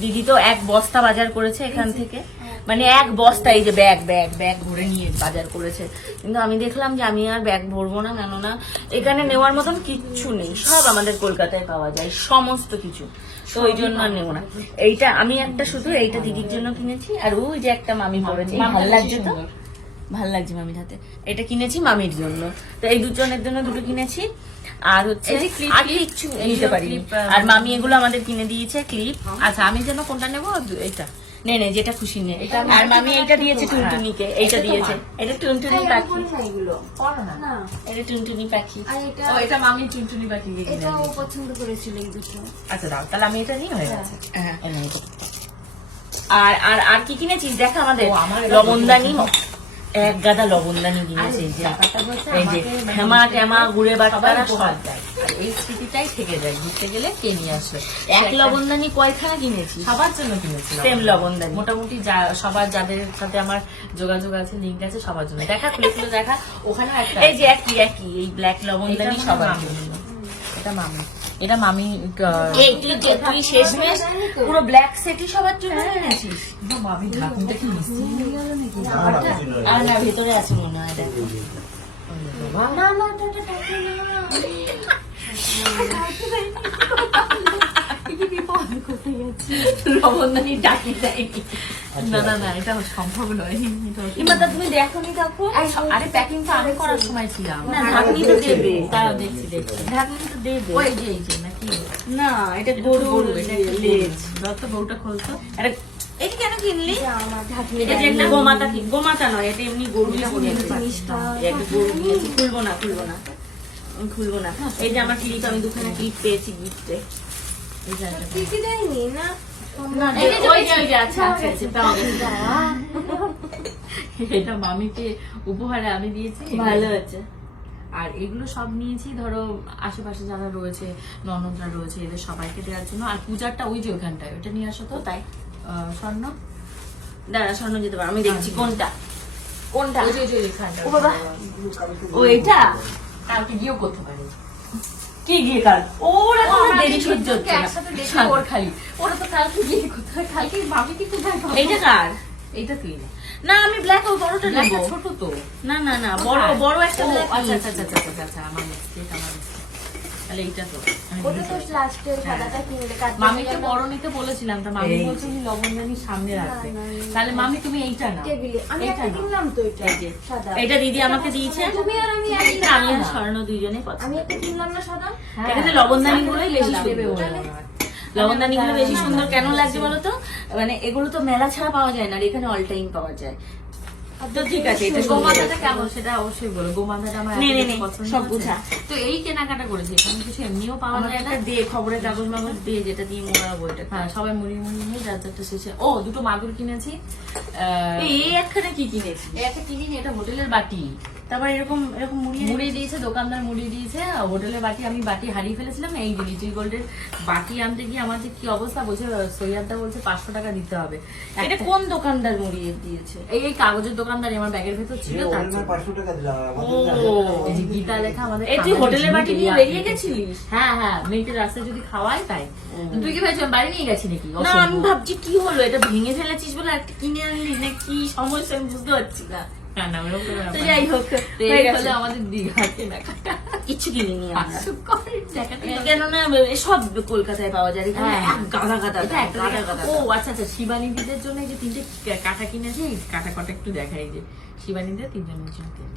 দিদি তো এক বস্তা বাজার করেছে এখান থেকে, মানে এক বস্তা, এই যে ব্যাগ ব্যাগ ব্যাগ ভরে নিয়ে বাজার করেছে। কিন্তু আমি দেখলাম যে আমি আর ব্যাগ ভরবো না, কেননা এখানে নেওয়ার মতন কিচ্ছু নেই, সব আমাদের কলকাতায় পাওয়া যায় সমস্ত কিছু, তো ওই জন্য আর নেবো না। এইটা আমি একটা শুধু এইটা দিদির জন্য কিনেছি, আর ওই যে একটা মামি পরেছে, ভালো লাগছে তো, ভাল লাগছে মামির হাতে, এটা কিনেছি মামির জন্য। তো এই দুজনের জন্য দুটো কিনেছি। আর হচ্ছে আর কিচ্ছু নিতে পারি, আর মামি এগুলো আমাদের কিনে দিয়েছে ক্লিপ। আচ্ছা আমি যেন কোনটা নেবো? এইটা নে নে, যেটা খুশি নে। আর মামি এইটা দিয়েছে টুনটুনিকে, এইটা দিয়েছে, এটা টুনটুনি পাখি, এটা টুনটুনি পাখি। ও এটা মামি টুনটুনি পাখি কিনে ও পছন্দ করেছিল এই দুটো। আচ্ছা দাও, তাহলে আমি এটা নিয়ে হয়ে গেছে। হ্যাঁ। আর আর আর কি কিনেছিস দেখা আমাদের? ও, আমার লবণদানি, এক গাদা লবণদানি কিনেছে। এই যে এই যে হেমা টেমা গুড়ে বাটারা সব দেয়, এই স্মৃতিটাই থেকে যায়, ঘুরতে গেলে কে নিয়ে আসবে। এক লবণদানি কয়খানা কিনেছি? সবার জন্য কিনেছিলাম সেম লবণদানি, মোটামুটি সবার যাদের সাথে আমার যোগাযোগ আছে, লিঙ্ক আছে, সবার জন্য। দেখা খুলে খুলে দেখা, ওখানে একটা এই যে একই একই এই ব্ল্যাক লবণদানি সবার জন্য। এটা মামি, এটা মামি। এই তুই শেষমেশ পুরো ব্ল্যাক সেটই সবার জন্য কিনেছিস? মামি ঢাকুনটা কি মিষ্টি হয়ে গেল নাকি? আর না, ভেতরে আছে মনে হয়, দেখো। না না এটা টাকা না। কি বিপদ কোথায় গেছি? লবণদানি ডাকি দেয়নি। না না না, এটা সম্ভব নয়। কিংবা তা তুমি দেখোনি দেখো, আরে প্যাকিং তো আমি করার সময় ছিলাম। না ঢাকনি তো দেবে, তারা দেখছি দেখছি। ঢাকনি তো দেবে। ওই যে এই যে নাকি না এটা গরু এটা একটা লেজ। যত বউটা খুলতো। এটা এটা কেন কিনলি? আমার ঢাকনি এটা যে একটা গোমাতা, গোমাতা নয়, এটা এমনি গরু জিনিসটা একটা গরু কিনেছি। খুলবো না খুলবো না খুলবো না। এই যে আমার ক্লিপ, আমি দুখানা ক্লিপ পেয়েছি গিফটে। এই যে একটা। কি দেয়নি না? না, ওই যে ওই যে আচ্ছা আচ্ছা আচ্ছা, পাওয়া গেছে। এটা মামিকে উপহারে আমি দিয়েছি। ভালো আছে। আর এগুলো সব নিয়েছি ধরো আশেপাশে যারা রয়েছে, ননদরা রয়েছে, এদের সবাইকে দেওয়ার জন্য। আর পূজারটা ওই যে ওখানটায়, ওটা নিয়ে আসো তো। তাই স্বর্ণ দাঁড়া, স্বর্ণ যেতে পারো, আমি দেখছি কোনটা কোনটা। ওই যে ওই যে ওইখানটা। ও বাবা, ও এটা কালকে গিয়েও করতে পারি। কি গিয়ে কাল ওর এখন আর দেরি সহ্য হচ্ছে না। একসাথে দেখি ওর খালি, ওরা তো কালকে গিয়ে কোথায়, কালকে মামি কি কোথায় পাবো? এইটা কার? এইটা তুই নে। না আমি ব্ল্যাক ওই বড়টা নেব। ব্ল্যাকটা ছোট তো। না না না, বড় বড় একটা ও, black আচ্ছা নিয়েছি। আচ্ছা আচ্ছা আচ্ছা আচ্ছা, আমার mistake, আমার mistake। তাহলে এইটা তো আমি ওটা তো নিয়েছি। লাস্টে সাদাটা কিনলে কাটতে মামিকে বড় নিতে বলেছিলাম, তা মামি বলছে উনি লবণদানি সামনে রাখবে। তাহলে মামি তুমি এইটা না, টেবিলে আমি এইটা একটা নাও। কিনলাম তো এটা এই যে সাদা। এটা দিদি আমাকে দিয়েছে, তুমি আর আমি এটা আমি আর স্বর্ণ দুইজনে পছন্দ। আমি একটা কিনলাম না সাদা। হ্যাঁ। এখানে লবণদানি গুলোই বেশি দেবে সুন্দর। ওরা আমার। লবণদানি গুলো বেশি সুন্দর কেন লাগছে বলতো? মানে এগুলো তো মেলা ছাড়া পাওয়া যায় না, আর এখানে অল টাইম পাওয়া যায়। তো ঠিক আছে, এটা গোমাতাটা কেমন সেটা অবশ্যই বলো। গোমাতাটা আমার নে, নে, এত নে, পছন্দ সব হয়েছে। বুঝা। তো এই কেনাকাটা করেছি, এখানে কিছু এমনিও পাওয়া আমাকে যায় না। একটা দিয়ে খবরের কাগজ মাগজ দিয়ে, যেটা দিয়ে মোড়া বইটা। হ্যাঁ, সবাই মুড়ি মুড়ি নিয়ে যার যারটা শেষে। ও, দুটো মাদুর কিনেছি। এই একখানে কি কিনেছি? একটা কিনিনি, এটা হোটেলের বাটি। তারপর এরকম এরকম মুড়ি দিয়েছে, দোকানদার মুড়ি দিয়েছে। হোটেলের বাটি আমি বাটি হারিয়ে ফেলেছিলাম, এই যে লিটিল গোল্ডের বাটি আনতে গিয়ে আমার যে কি অবস্থা, বলছে সৈয়াদটা বলছে 500 টাকা দিতে হবে। এটা কোন দোকানদার মুড়িয়ে দিয়েছে? এই কাগজের দোকানদার আমার ব্যাগের ভেতর ছিল, তার জন্য। 500 টাকা দিলাম ও এই যে গীতা লেখা আমাদের। এই তুই খাবারের হোটেলের বাটি ঝুড়ি নিয়ে আর বেরিয়ে রেখেছি। গেছিলিস? হ্যাঁ হ্যাঁ, মেয়েকে রাস্তায় যদি খাওয়াই তাই। তুই কি ভেবেছিস আমি বাড়ি নিয়ে গেছি নাকি? না আমি ভাবছি কি হলো, এটা ভেঙে ফেলেছিস বলে একটা কিনে আনলি না, কি সমস্যা আমি বুঝতে পারছি না। না না, ওরকম কোনো তো ব্যাপার যাই না। হোক, তো হয়ে এই গেছে। হলো আমাদের দীঘা কেনাকাটা। কিচ্ছু কিনিনি আমরা। চুপ করে দেখাতে হবে। কেননা সব কলকাতায় পাওয়া যায়, এখানে হ্যাঁ। এক গাদা গাদা এটা একটা গাদা জায়গায়- গাদা। ও আচ্ছা আচ্ছা, শিবানীদিদের জন্য এই যে 3টে কাঁটা কিনেছে, এই কাঁটা কটা একটু দেখাই যে শিবানীদের 3জনের জন্য 3টে।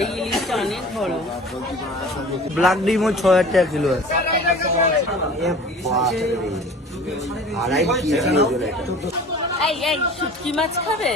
এই ইলিশটা অনেক বড়। ব্ল্যাক ডিমও 6000 টাকা কিলো আছে। আড়াই কেজি ওজন এটা। এই শুটকি মাছ খাবে?